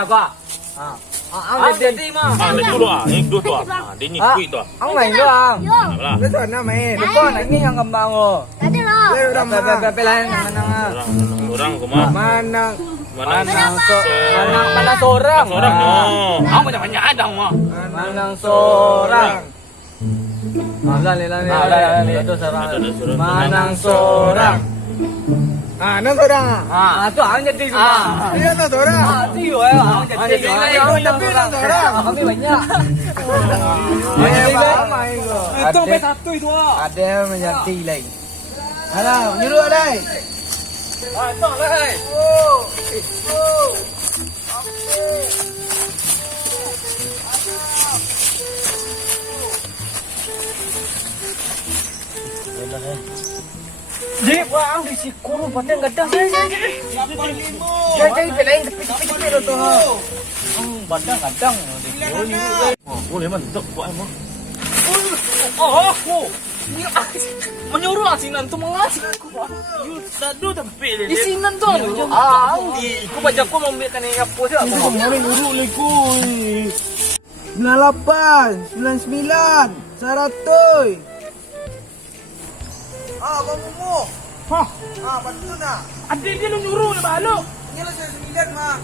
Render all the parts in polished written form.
jaga. Ang jadi mah. Naik dulu naik dulu tuh. Dia nyikui tuh. Ang main doang. Lah. Beto na main. Ito, ini yang kembang oh. Tadi loh. Lero na ma. Pelayan manang Orang kumah. Manang. Manang sorang. Orang no. Ang banyak adang mah. Manang sorang. Lali. Itu sorang. Manang sorang. Nang sorang. Itu ang jadi semua. Iya na sorang. Iyo ang jadi. Kami banyak. Main ko. Ito may satu itu. Ada menyati lagi. Alah, nyuruh lagi. Ito lai. Di, wah, ang disikuro pati ang ganda. Jadi pelayan kepit-kepit itu. Ang badang-gadang. Boleh mantap buat emang. Menyuruh asinan tuh mengasih. You tadu tapi Isinan tuh. Ku baca ku membiarkan yang apa sih. kemarin urut leko. 98, 99, 100. Bang Mumu. Hah, Bantu na. adik dia lu nyuruh ni balok. Ini lah 9 mah.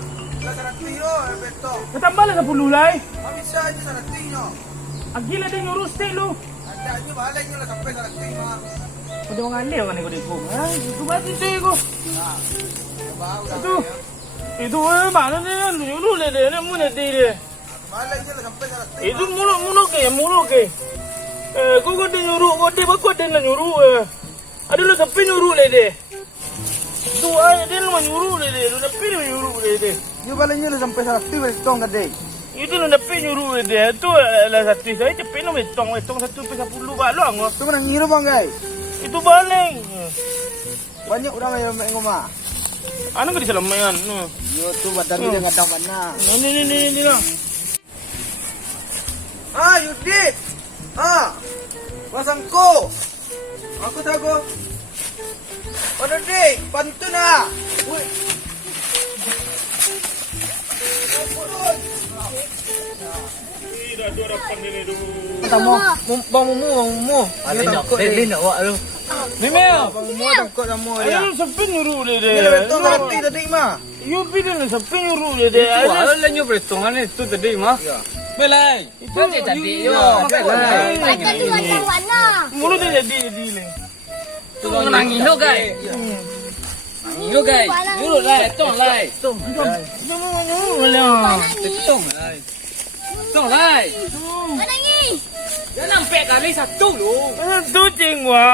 Lah 100 euro, beto. Ketambah lah 10 lai. Bisa aja 100 no. Agila dia nyuruh stay lu. Ada aja bahalanya lah sampai 100 mah. Ada orang alih orang ni kau deko. Itu mati stay ko. Itu mana dia nyuruh le dia mu ne dia. Bahalanya lah sampai 100. Itu mulu ke. Kau dia nyuruh, kau dia nak nyuruh. Ada lu sampai nyuruh le dia. Tu dia lu nyuruh le dia. Lu sampai nyuruh le dia. Ini bahalanya lah sampai 100 beto gede. Itu lu sampai nyuruh le dia. Tu lah satu saya cepet lu metong 1 balong. Itu mana ngiru bang guys? Itu baleng. Banyak orang yang main rumah. Ano ka di sa lamayan? No. Yo tu badan dia ngadang mana? Ni lang. Yudit. Pasangko. Aku tahu. Pada dek, bantu na. Woi. Tidak ada harapan ini dulu. Bang Mumu. Dia takut. nak buat lu. Mimel. Bang Mumu takut sama dia. Ayun, sampai nyuruh dia. Ini betul hati tadi mah. Yung pinil na sampai nyuruh dia. Wala lang yung prestongan itu tadi mah. Belai. Itu jadi yo. Mereka tuh warna-warna. Mulu dia jadi lang. Tu nangilo guys. Nangilo guys. Nyuruh lai, tong lai. Wala. Tong lai. Tong lai. Mana ni? Dia nampak kali satu lu. Ano to chingwa?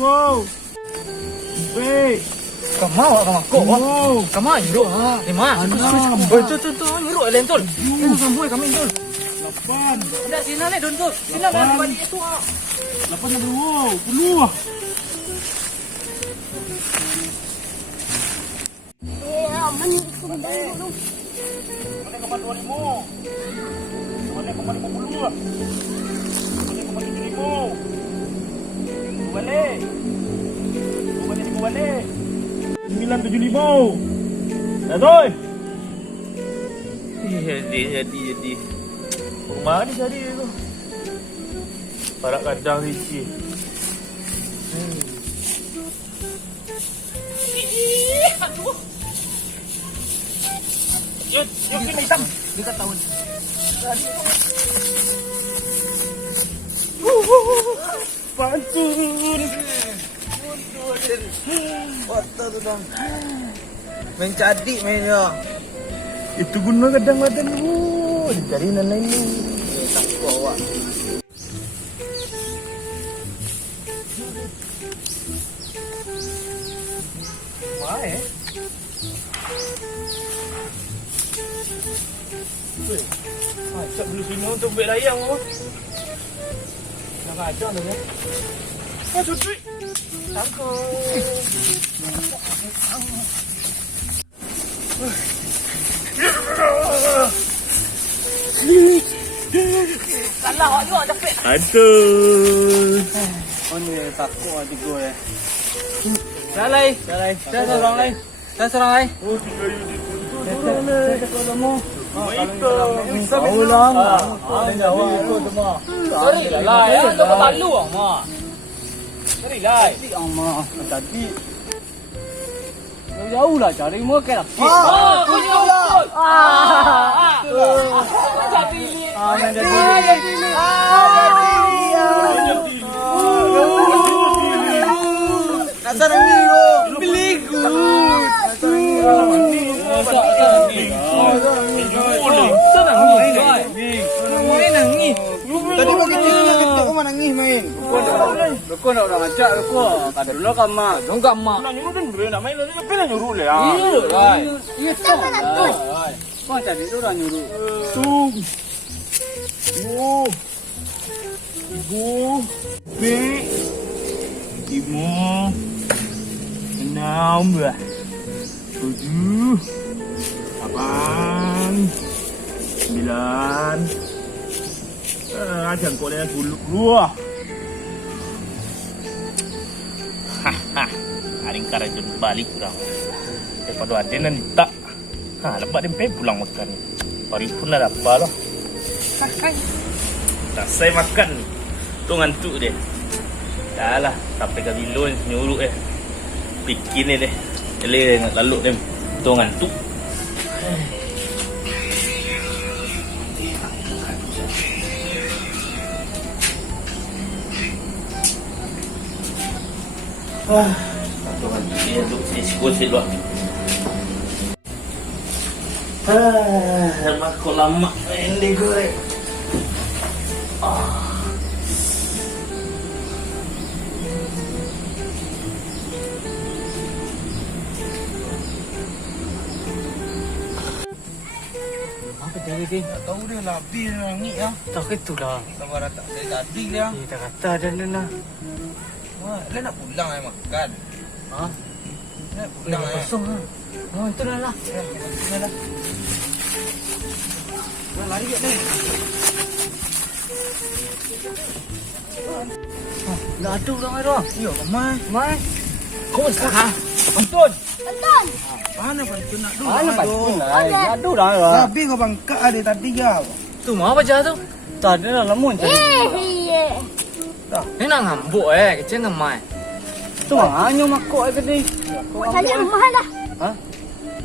Wow. Wait. Kamau ko. Wow. Kamau nyuruh. Di mana? Oh, tu nyuruh lain tol. Yang sampai kami tol. 8. Dah sini ni don tol. Sini dah balik itu. 8 na bro. 10. Mani ko ba dulu? Ano ka ba 2,000? Ano ka ba 50? Ano ka ba 7,000? Balik. Balik. 975. Datoy. Jadi. Mana jadi itu? Para kadang Ricci. Aduh. Yuk kita hitam. Kita tahu. Pantun. Otak tu bang. Main cadik mainnya. Itu guna kadang badan lu. Dicari nenek lu. Takut awak. Wah Macam beli sini untuk beli layang apa? Nak ajar tu ya. Cuci. Salah awak juga dapat. Aduh. Oh ni takut hati gue. Dah lai. Dah orang lai. Dah serai. Oh, tinggal you di situ. Sorry lah ya, tu kau lalu ah. Sorry lah. Tadi jauh lah cari makan lah. Punya betul. Jadi Dasar ni lo. beli good. Senang ni, guys. Main nangis. Tadi makin kita kau nangis main. Kau nak orang ajak kau. Kada dulu kamu. Dong mak. Nak nyuruh dan boleh nak main lagi. Tapi nak nyuruh le. Iya, guys. Siapa nak tu? Kau tadi tu orang nyuruh. Ibu, Bik, Ibu, 6 lah, 7, 8, 9, jangan kau lihat dulu. Haha, hari kara jun balik kurang. Daripada ada nanti tak. Lepas dia pulang makan. Paripun lah dapat loh. Tak saya makan ni. Tu ngantuk dia. Dah lah. Sampai ke bilon nyuruh bikin ni deh. Jadi nak lalu dia. Tu ngantuk. Tu ngantuk dia duduk sisi luar. Kau lama ini goreng. Apa jadi ke? Tak tahu dia lah. Bil nangis ya. Tak itulah. Sabar tak dari tadi dia. Kita kata ada lah. Wah, dia nak pulang makan. Ha? Nak pulang Kosong ah. Oh, itu dah lah. Dah. Dah lari kat ni. Dah ada orang ada. Yo, mai. Mai. Kau sekarang. Antun. Tonton. Mana pantun nak dulu? Mana pantun lah. Ada dah lah. Tapi kau bangka ada tadi ya. Tu mau apa tu? Tadi lah lemun tadi. Iya. Ni nak ngambuk kecil namai. Tu hanya makok tadi. Buat cari rumah lah. Ha?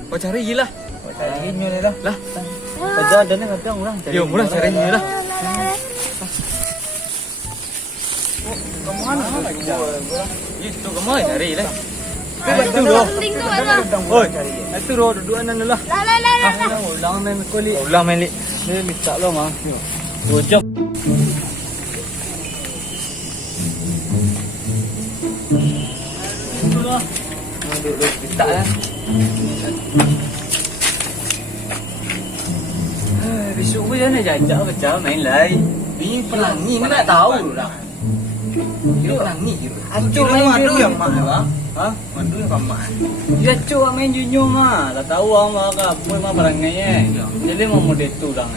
Kau cari je lah. Kau cari ni lah. Lah. Kerja ada ni kadang orang cari. Yo, mula cari je lah. Kamu mana? Itu kamu cari lah. Itu loh. Penting tu mana? Oi, itu loh dua-dua nan lah. Lah. Ulang main kuli. Ulang main lik. Ni minta lo mah. 2 jam. Minta lah. Besok pun jangan jajak baca main lain. Ni pelangi ni nak tahu lah. Dia pelangi je. Hancur main madu yang mak apa? Ha? Madu yang mak. Dia cuk main junjung mah. Tak tahu mah ke apa mah perangai Jadi mau model tu dah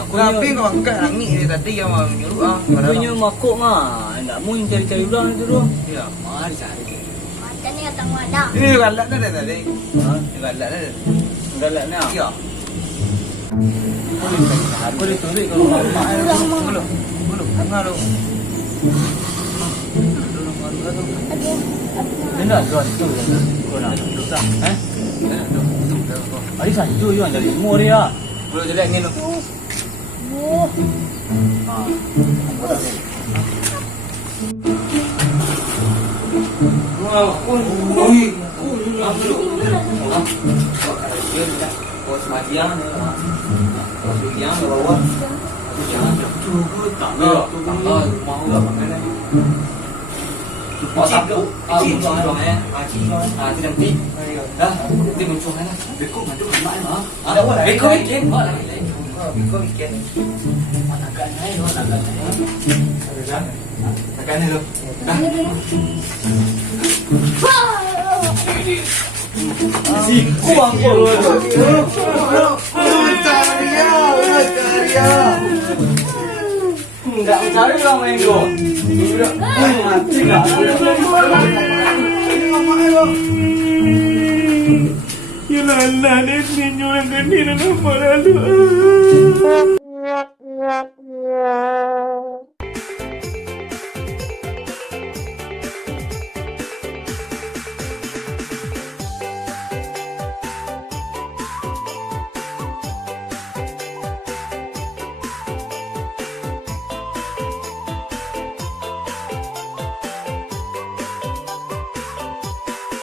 Aku Tapi kau angkat nangis ni tadi yang mau nyuruh ah. punya makuk mah. Nak mun cari-cari ulang tu tu. Ya. Mari cari. Macam ni kata mana? Ini galak dah tadi. Ha? Galak dah. Galak ni ah. Ya. Aku diturik kalau mak Belum. Tengah lu. Dia nak jual tu. Kau nak duduk tak? Hari Sabtu you jadi umur dia. Belum jadi angin lu. Kau semadiang ni. Kau semadiang ni bawa. Jangan cukup tak nak. Mau tak makan ni. Cik tu, cik tu nanti nanti, dah, nanti muncul kan? Bekuk macam mana? Ada apa? Bekuk ikan, bekuk ikan. Makan ni, makan ni. Makan ni lo. Si kuang kuang. Cari. Enggak mencari orang main go. Mati lah. Yalah, anak ni ninyo yang gani na naman.